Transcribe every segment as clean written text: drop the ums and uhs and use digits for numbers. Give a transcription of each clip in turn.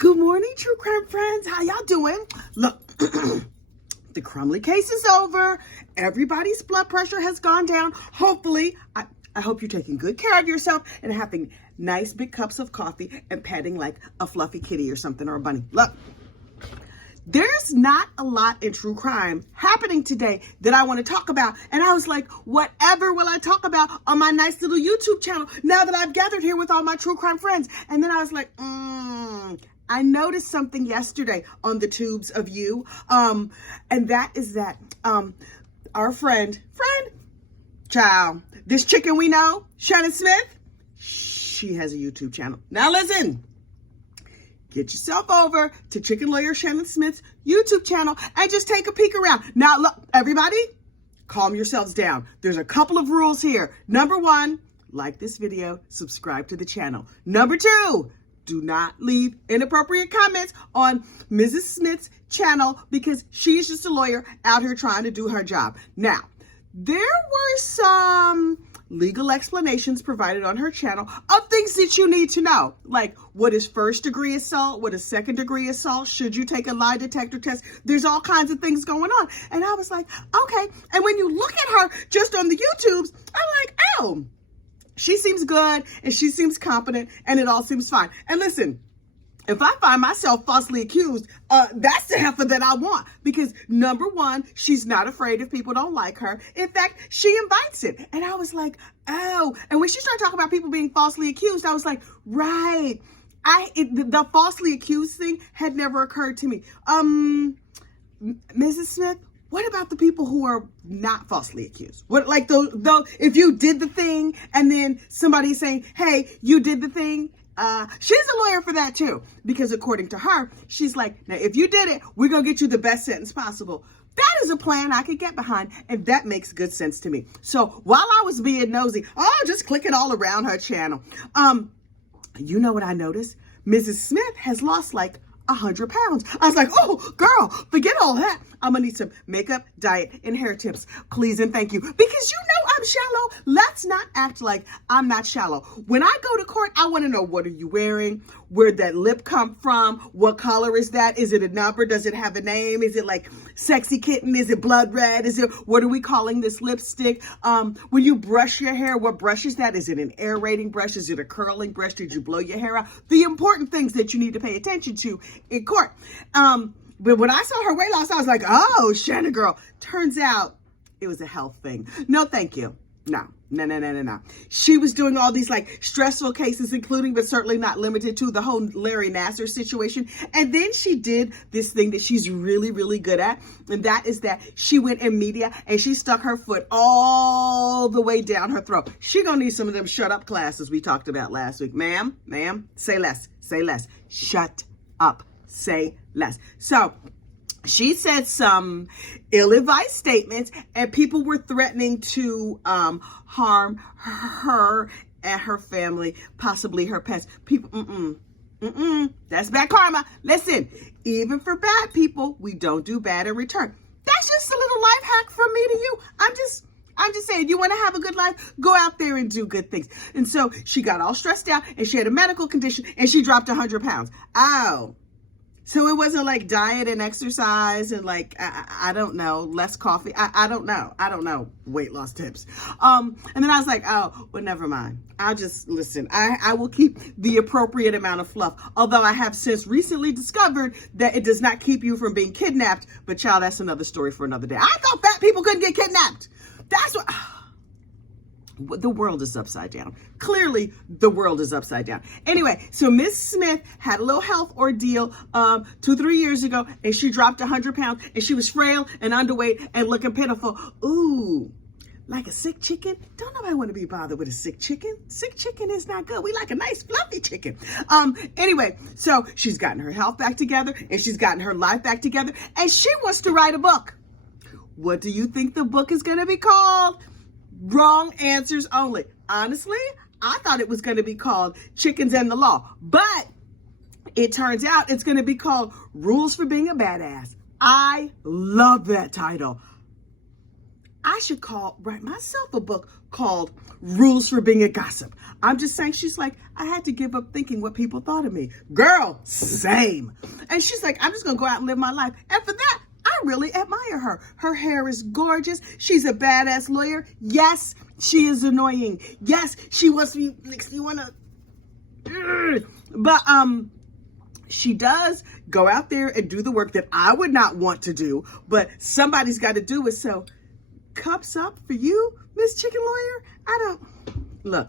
Good morning, true crime friends. How y'all doing? Look, the Crumley case is over. Everybody's blood pressure has gone down. Hopefully, I hope you're taking good care of yourself and having nice big cups of coffee and petting like a fluffy kitty or something, or a bunny. Look, there's not a lot in true crime happening today that I want to talk about. And I was like, whatever will I talk about on my nice little YouTube channel now that I've gathered here with all my true crime friends? And then I was like, I noticed something yesterday on the tubes of you. And that is that our friend, child, this chicken we know, Shannon Smith, she has a YouTube channel. Now listen. Get yourself over to Chicken Lawyer Shannon Smith's YouTube channel and just take a peek around. Now, look, everybody, calm yourselves down. There's a couple of rules here. Number one, like this video, subscribe to the channel. Number two, do not leave inappropriate comments on Mrs. Smith's channel because she's just a lawyer out here trying to do her job. Now, there were some legal explanations provided on her channel of things that you need to know. Like, what is first-degree assault? What is second-degree assault? Should you take a lie detector test? There's all kinds of things going on. And I was like, okay. And when you look at her just on the YouTubes, I'm like, oh, she seems good and she seems competent and it all seems fine. And listen, if I find myself falsely accused, that's the heifer that I want. Because number one, she's not afraid if people don't like her. In fact, she invites it. And I was like, oh. And when she started talking about people being falsely accused, I was like, right. The falsely accused thing had never occurred to me. Mrs. Smith, what about the people who are not falsely accused? What, like, though, if you did the thing and then somebody's saying, hey, you did the thing, she's a lawyer for that too, because according to her, she's like, now, if you did it, we're going to get you the best sentence possible. That is a plan I could get behind, and that makes good sense to me. So while I was being nosy, just clicking all around her channel, you know what I noticed? Mrs. Smith has lost like 100 pounds. I was like, oh, girl, forget all that. I'm gonna need some makeup, diet, and hair tips, please and thank you. Because you know I'm shallow. Let's not act like I'm not shallow. When I go to court, I want to know, what are you wearing? Where'd that lip come from? What color is that? Is it a number? Does it have a name? Is it like sexy kitten? Is it blood red? What are we calling this lipstick? When you brush your hair, what brush is that? Is it an aerating brush? Is it a curling brush? Did you blow your hair out? The important things that you need to pay attention to in court. But when I saw her weight loss, I was like, oh, Shannon girl. Turns out it was a health thing. No, thank you. No. She was doing all these like stressful cases, including but certainly not limited to the whole Larry Nassar situation. And then she did this thing that she's really, really good at. And that is that she went in media and she stuck her foot all the way down her throat. She gonna need some of them shut up classes we talked about last week. Ma'am, say less. Shut up, say less. So she said some ill-advised statements and people were threatening to harm her and her family, possibly her pets. People, that's bad karma. Listen, even for bad people, we don't do bad in return. That's just a little life hack from me to you. I'm just saying, you want to have a good life, go out there and do good things. And so she got all stressed out and she had a medical condition and she dropped 100 pounds. Ow. So it wasn't like diet and exercise and like, I don't know, less coffee. I don't know, weight loss tips. And then I was like, oh, well, never mind. I'll just listen. I will keep the appropriate amount of fluff. Although I have since recently discovered that it does not keep you from being kidnapped. But child, that's another story for another day. I thought fat people couldn't get kidnapped. That's what... The world is upside down. Clearly, the world is upside down. Anyway, so Miss Smith had a little health ordeal 2-3 years ago, and she dropped 100 pounds, and she was frail and underweight and looking pitiful. Ooh, like a sick chicken? Don't nobody want to be bothered with a sick chicken. Sick chicken is not good. We like a nice fluffy chicken. Anyway, so she's gotten her health back together, and she's gotten her life back together, and she wants to write a book. What do you think the book is going to be called? Wrong answers only. Honestly, I thought it was going to be called Chickens and the Law, but it turns out it's going to be called Rules for Being a Badass. I love that title. I should write myself a book called Rules for Being a Gossip. I'm just saying, she's like, I had to give up thinking what people thought of me. Girl, same. And she's like, I'm just going to go out and live my life. And for that, I really admire her. Her hair is gorgeous. She's a badass lawyer. Yes, she is annoying. Yes, she wants to be, makes me want to, but, she does go out there and do the work that I would not want to do, but somebody's got to do it. So cups up for you, Miss Chicken Lawyer. Look,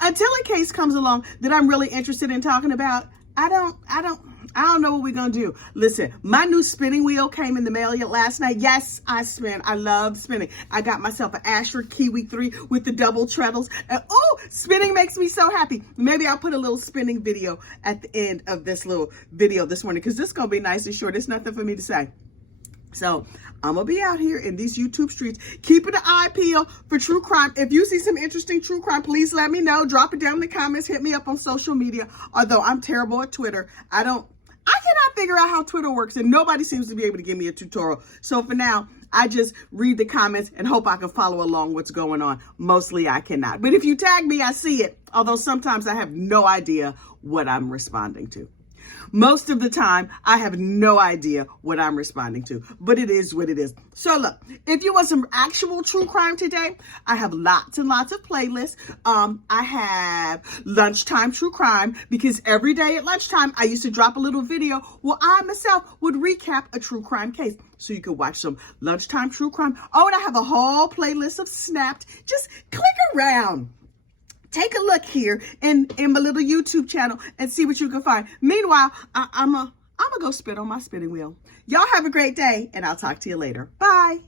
until a case comes along that I'm really interested in talking about, I don't know what we're going to do. Listen, my new spinning wheel came in the mail last night. Yes, I spin. I love spinning. I got myself an Asher Kiwi 3 with the double treadles. And oh, spinning makes me so happy. Maybe I'll put a little spinning video at the end of this little video this morning, because this is going to be nice and short. It's nothing for me to say. So I'm going to be out here in these YouTube streets, keeping an eye peeled for true crime. If you see some interesting true crime, please let me know. Drop it down in the comments. Hit me up on social media. Although I'm terrible at Twitter. I cannot figure out how Twitter works, and nobody seems to be able to give me a tutorial. So for now, I just read the comments and hope I can follow along what's going on. Mostly I cannot. But if you tag me, I see it. Although sometimes I have no idea what I'm responding to. Most of the time, I have no idea what I'm responding to, but it is what it is. So look, if you want some actual true crime today, I have lots and lots of playlists. I have lunchtime true crime, because every day at lunchtime, I used to drop a little video where I myself would recap a true crime case. So you can watch some lunchtime true crime. Oh, and I have a whole playlist of Snapped. Just click around. Take a look here in my little YouTube channel and see what you can find. Meanwhile, I'm gonna go spin on my spinning wheel. Y'all have a great day, and I'll talk to you later. Bye.